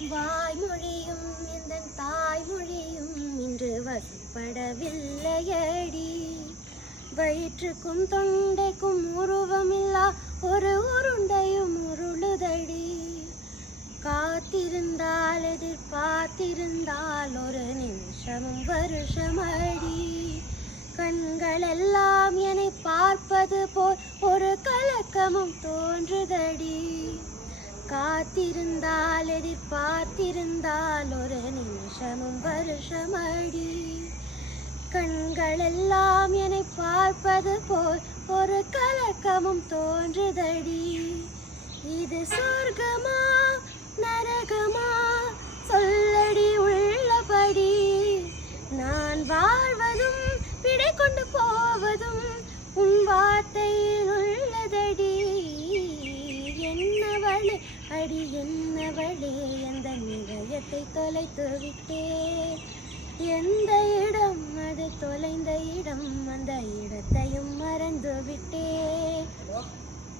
வாய்மொழியும் இந்த தாய்மொழியும் இன்று வசப்படவில்லையடி. வயிற்றுக்கும் தொண்டைக்கும் உருவமில்லா ஒரு உருண்டையும் உருளுதடி. காத்திருந்தால் எதிர்பார்த்திருந்தால் ஒரு நிமிஷமும் வருஷமடி. கண்களெல்லாம் என்னை பார்ப்பது போல் ஒரு கலக்கமும் தோன்றுதடி. காத்திருந்தால் எதிர்பார்த்திருந்தால் ஒரு நிமிஷமும் வருஷமடி. கண்களெல்லாம் என்னை பார்ப்பது போல் ஒரு கலக்கமும் தோன்றுதடி. இது சொர்க்கமா நரகமா சொல்லடி உள்ளபடி. நான் வாழ்வதும் விடை கொண்டு போவதும் உன் வார்த்தையில் உள்ளதடி. என்னவளே அடி என்னவளே எந்த நிலையத்தை தொலைத்து விட்டேன். எந்த இடம்